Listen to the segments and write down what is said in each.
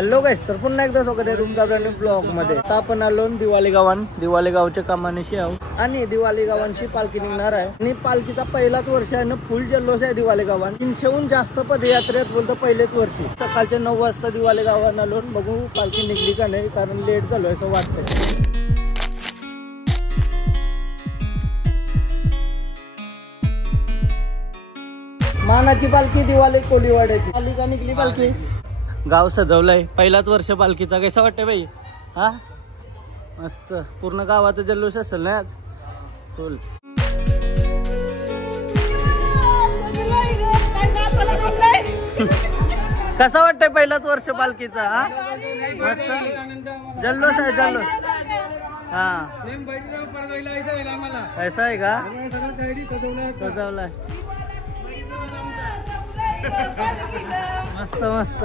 Hello गाईस, तर पुन्हा एकदा स्वागत आहे तुमचा ब्रँड ब्लॉग मध्ये. आता आपण आलो दिवाळी गावाच्या कामानिशी आहोत आणि दिवाळी गावांची पालखी निघणार आहे आणि पालखीचा पहिलाच वर्ष आहे ना, फुल जल्लोष आहे दिवाळी गावात. 300हून जास्त पदयात्रेत बोलतो पहिलेच वर्षी. सकाळचे 9 वाजता दिवाळी गावात आलो, बघू पालखी निघली का नाही, कारण लेट झालोय असं वाटतंय. मानाची पालखी दिवाळी कोलीवाड्याची पालिका निघली पालखी. गाव सजवलंय, पहिलाच वर्ष पालखीचा. कसं वाटतंय बाई? हा मस्त, पूर्ण गावात जल्लोष असेल ना आज फुल. कसं वाटतंय पहिलाच वर्ष पालखीचा? हा मस्त जल्लोष आहे, जल्लोष. हा ऐसा आहे का? सजवलाय मस्त मस्त.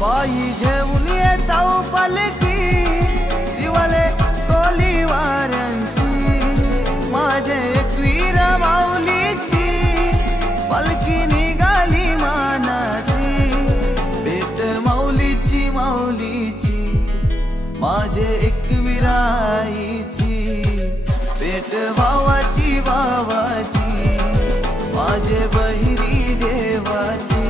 बाई जेवून येताव पालखी दिवाळे कोली वाऱ्यांशी, माझे एकवीर माऊलीची पालखी निघाली मानाची. भेट माऊलीची माऊलीची, माझे एकवीर आईची. भेट भावाची भावाची, माझे बहिरी देवाची.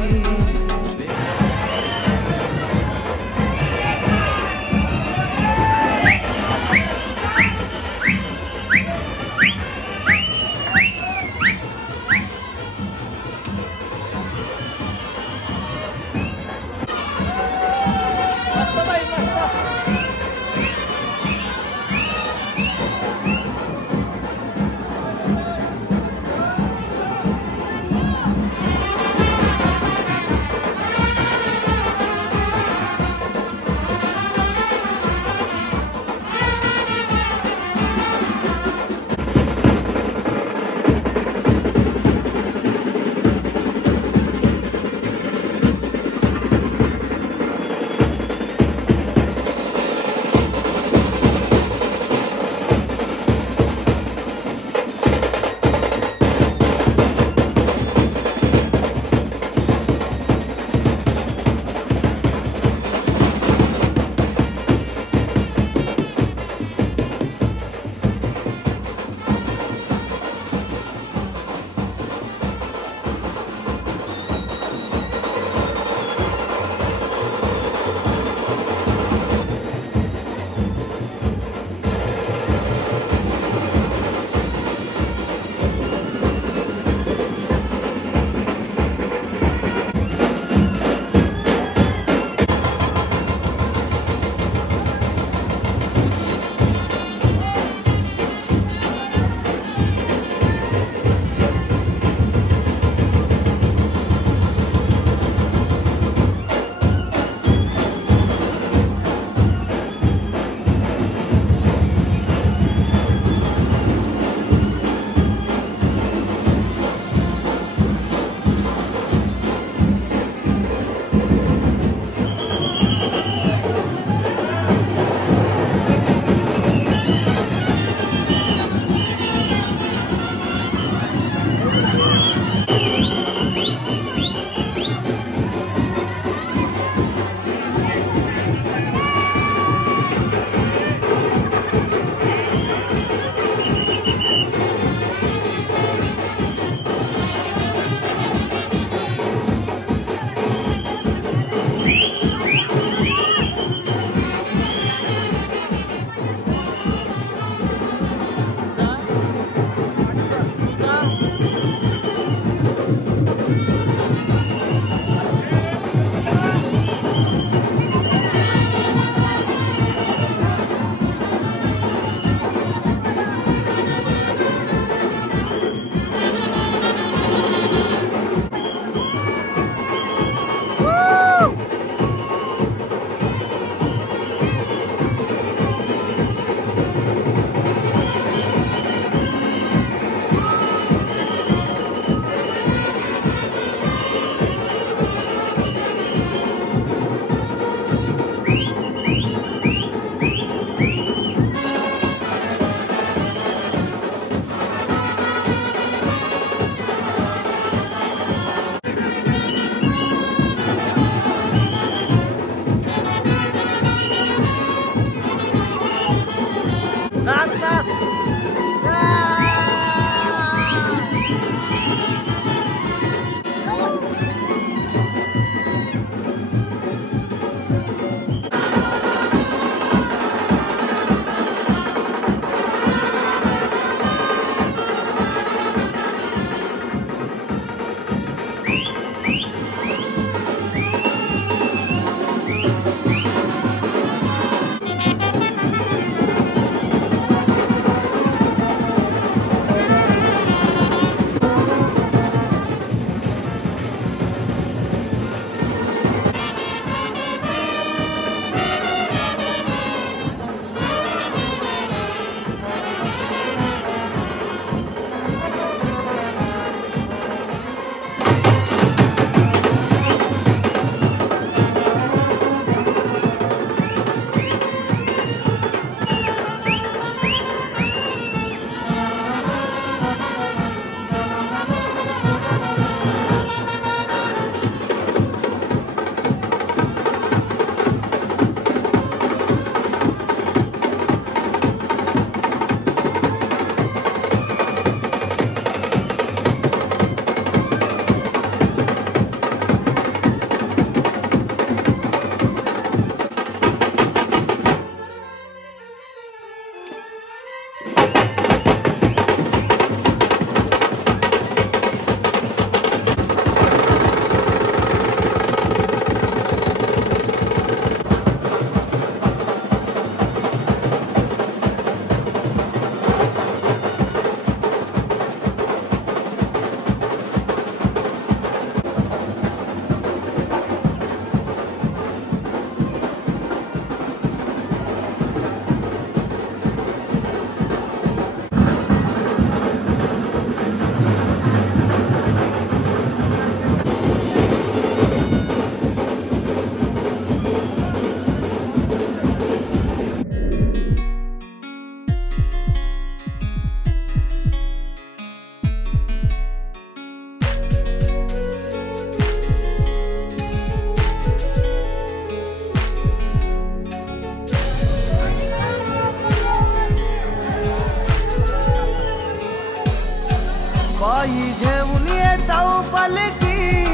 पायी घेऊन येताव पालखी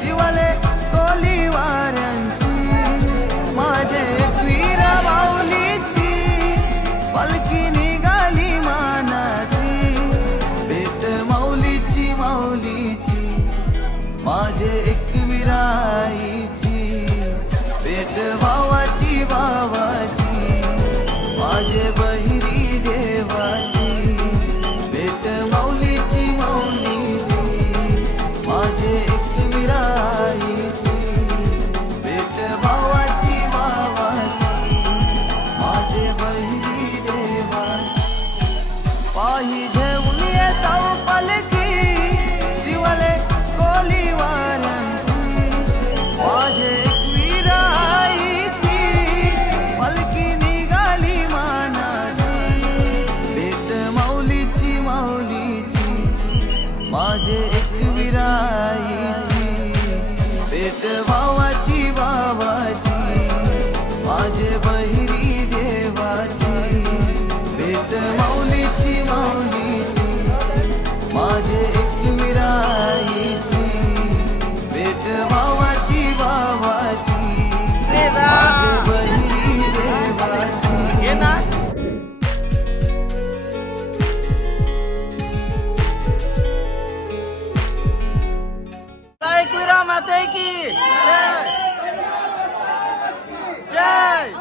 दिवाले कोली वाऱ्यांशी माझे एकवीर माऊलीची पालखी निघाली मानाची भेट माऊलीची माऊलीची माझे एकवीराईची भेट भावाची भावाची माझे बहिरी देवाची भेट माऊलीची माऊलीची माझे एकवीराईची भेट भावाची भावाची माझे बहिरी देवाची पायी घेऊन येताव पालखी दिवाले कोली वाऱ्यांशी माझे एकवीराईची पालखी निघाली मानाची भेट माऊलीची माऊलीची माझे एकवीराईची भेट भावाची भावाची माझे बहिरी देवाची भेट माऊलीची माऊलीची माझे एकवीराईची भेट भावाची भावाची माझे बहिरी देवाची एकवीरा माते की जय जय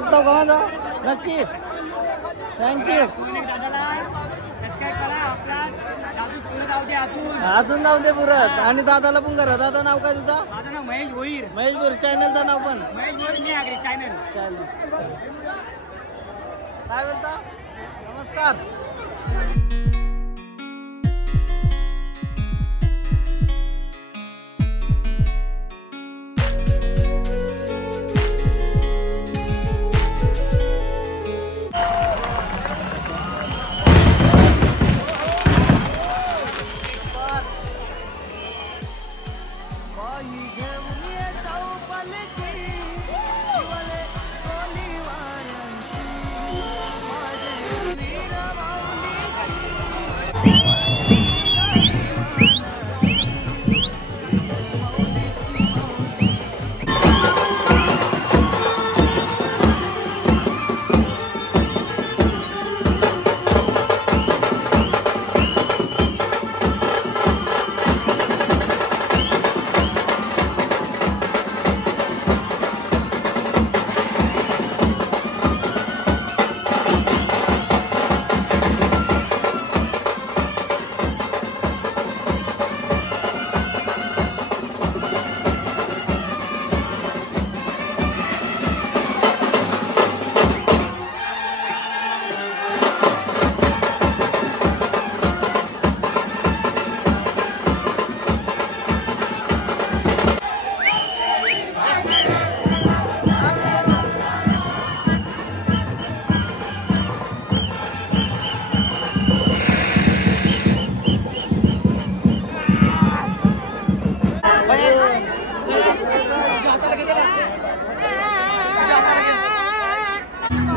बघता का माझा नक्की. थँक्यू. अजून जाऊ दे पुरत. आणि दादाला पण करा. दादा नाव काय तुझा? माझं नाव महेश भोईर. महेश भोईर. चॅनलचं नाव पण महेश भोईर चॅनल. काय बोलता? नमस्कार.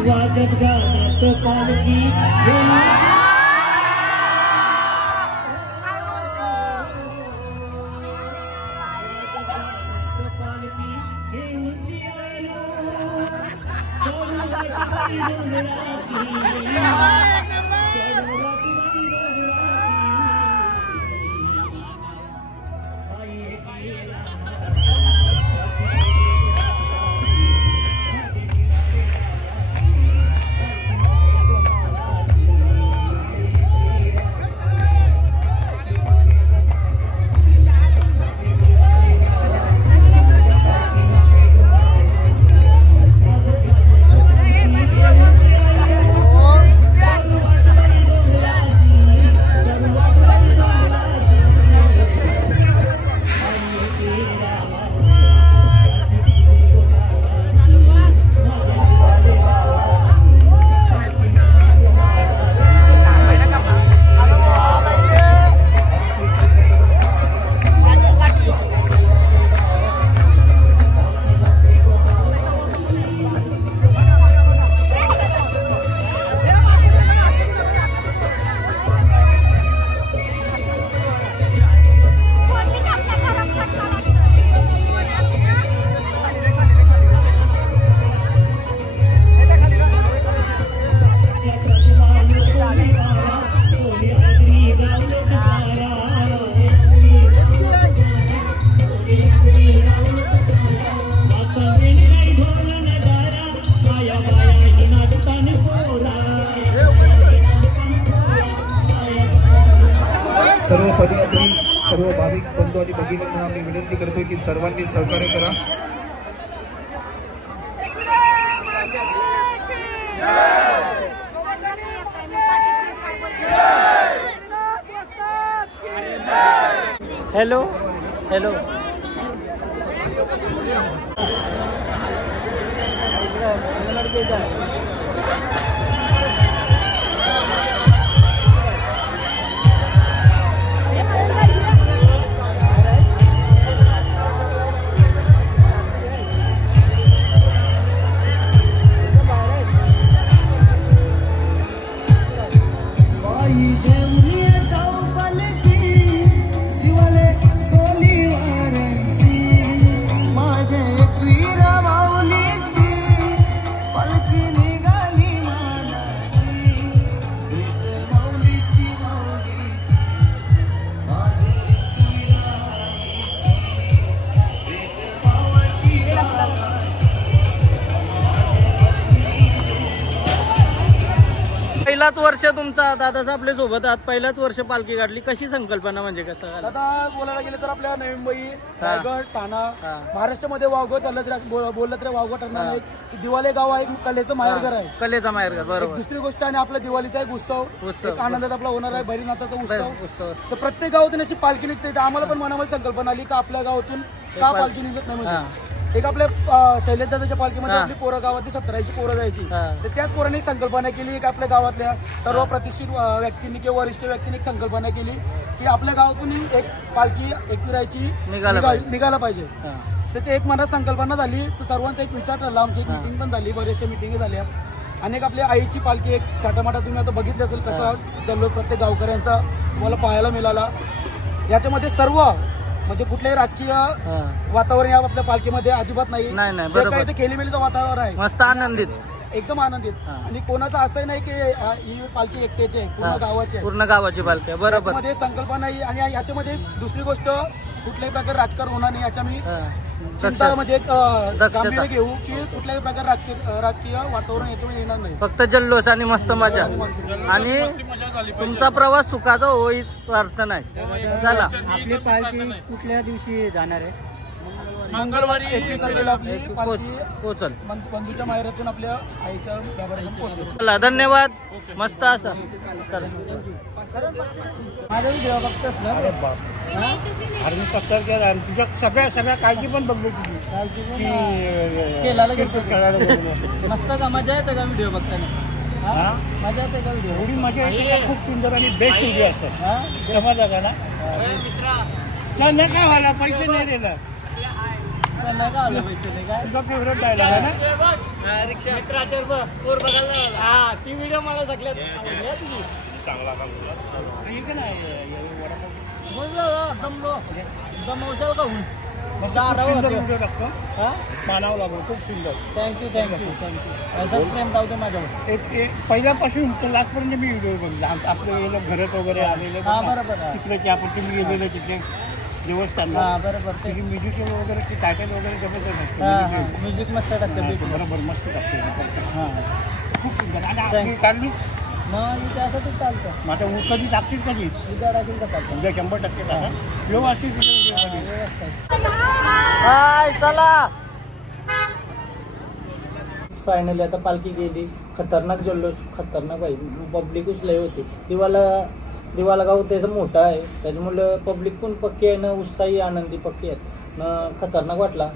वाजत गाजत पालखी सर्व पदयात्री सर्व भाविक बंधू आणि भगिनींना मी विनंती करतोय की सर्वांनी सहकार्य करा. हॅलो हॅलो पहिलाच वर्ष तुमचा दादाच आपल्या सोबत आहात, पहिलाच वर्ष पालखी काढली, कशी संकल्पना म्हणजे कसं झालं? आता बोलायला गेलं तर आपल्या नवी मुंबई, हा. रायगड, ठाणा, हा. महाराष्ट्रामध्ये वावगं चाललं तरी बोललं तरी वावगं ठरणार नाही. दिवाळे गाव आहे, कलेचं माहेरघर आहे. कलेचा माहेर एक बरोबर. दुसरी गोष्ट आणि आपला दिवाळीचा एक उत्सव, उत्सव. एक आनंदात आपला होणार आहे भैरीनाथाचा उत्सव. उत्सव. तर प्रत्येक गावातून अशी पालखी निघते. तर आम्हाला पण मनामध्ये संकल्पना आली का आपल्या गावातून का पालखी निघत नाही म्हणजे. एक आपल्या शैलेश दादाच्या पालखीमध्ये आपली पोरं गावातली 17 पोरं जायची. हा. तर त्याच पोरांनी संकल्पना केली की आपल्या गावातल्या सर्व प्रतिष्ठित व्यक्तींनी किंवा वरिष्ठ व्यक्तींनी एक संकल्पना केली की आपल्या गावातून एक पालखी एकविरायची निघायला पाहिजे. हा. तर ते एक मनात संकल्पना झाली. तर सर्वांचा एक विचार ठरला. आमची एक मिटिंग पण झाली, बरेचशा मिटिंगी झाल्या. अनेक आपल्या आईची पालखी एक थाटामाटा तुम्ही आता बघितलं असेल कसा जल्लोष प्रत्येक गावकऱ्यांचा तुम्हाला पाहायला मिळाला. याच्यामध्ये सर्व म्हणजे कुठल्याही राजकीय वातावरण या आपल्या पालखीमध्ये अजिबात नाही. नाही, जे बरोबर. काही ते खेळीमेळीचं वातावरण आहे, मस्त आनंदित, एकदम आनंदित. आणि कोणाचं असंही नाही की ही पालखी एकट्याची आहे, पूर्ण गावाची आहे. पूर्ण गावाची पालखी आहे, बरोबर. याच्यामध्ये संकल्पना नाही. आणि याच्यामध्ये दुसरी गोष्ट कुठल्याही प्रकारे राजकारण होणार नाही याच्या मी चिंता म्हणजे एक गांभीर्य घेऊ की कुठल्याही प्रकारे राजकीय वातावरण याच्यामध्ये येणार नाही. फक्त जल्लोष आणि मस्त मजा. आणि तुमचा प्रवास सुखाचा हो हीच प्रार्थना आहे. चला, आपली पालखी कुठल्या दिवशी जाणार आहे? मंगळवारी 21 तारखेला आपली पालखी पोचल. बंधूच्या माहेरातून आपल्या आईच्या गावापर्यंत पोहोचेल. चला, धन्यवाद. मस्त असं. चला. माझा व्हिडिओ बघतोस ना? आर्मी पत्रकार आणि तुझ्या सगळ्या काळजी पण बघली तुझी केलाला गेलो. मस्त का मजा येते का व्हिडिओ बघताना? मजा येते का व्हिडिओ? एवढी मजा येते का? खूप सुंदर आणि बेस्ट व्हिडिओ असतात. समजला का ना? त्यांना काय व्हायला पैसे नाही दिलं. त्यांना का आलं पैसे नाही काय? तुझा फेवरेट डायलॉग आहे ना? रिक्षा ती व्हिडिओ मला सगळ्यात दमवशाल का होऊन? सुंदर व्हिडिओ टाकतो. मानावं लागलो. खूप सुंदर. थँक्यू. असंच प्रेम राहतो माझ्यावर. एक पहिल्यापासून तर लास्टपर्यंत मी व्हिडिओ बघला. आपल्या घरात वगैरे आलेले हा, बरोबर. तिकडे आपण तुम्ही गेलेले तिथे देवस्थान. हा, बरोबर. त्याची म्युझिक वगैरे ते टायटल वगैरे जबरदस्त असतं. म्युझिक मस्त टाकते. बरोबर मस्त टाकते. हा, खूप सुंदर. आणि आपली काढली मग त्यासाठीच चालतं. माझ्या कधी टाकतील कधी उद्या टाकेल का चालतं? उद्या 100% टाका. व्यवस्थित हाय, चला. फायनली आता पालखी गेली. खतरनाक जल्लोष, खतरनाक बाई. पब्लिकच लय होती. दिवाला गाव त्याचं मोठं आहे, त्याच्यामुळे पब्लिक पण पक्की आहे ना, उत्साही आनंदी पक्की आहेत ना. खतरनाक वाटला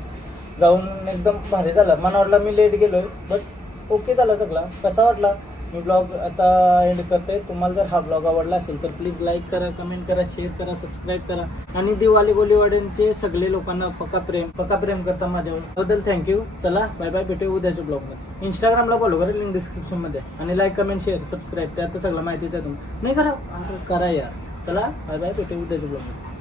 जाऊन, एकदम भारी झाला. मला वाटलं मी लेट गेलोय, बट ओके झाला सगळा. कसा वाटला मी ब्लॉग आता एंड करते. तुम्हाला जर हा ब्लॉग आवडला असेल तर प्लीज लाईक करा, कमेंट करा, शेअर करा, सबस्क्राईब करा. आणि दिवाळी गोलीवाड्यांचे सगळे लोकांना पक्का प्रेम करता माझ्याबद्दल थँक्यू. चला, बाय बाय. भेटू उद्याच्या ब्लॉगमध्ये. इंस्टाग्रामला फॉलो करा, लिंक डिस्क्रिप्शन मध्ये. आणि लाईक, कमेंट, शेअर, सबस्क्राईब त्यात सगळं माहितीच आहे. तुम्ही नाही करा, करा यार. चला, बाय बाय. भेटू उद्याच्या ब्लॉगमध्ये.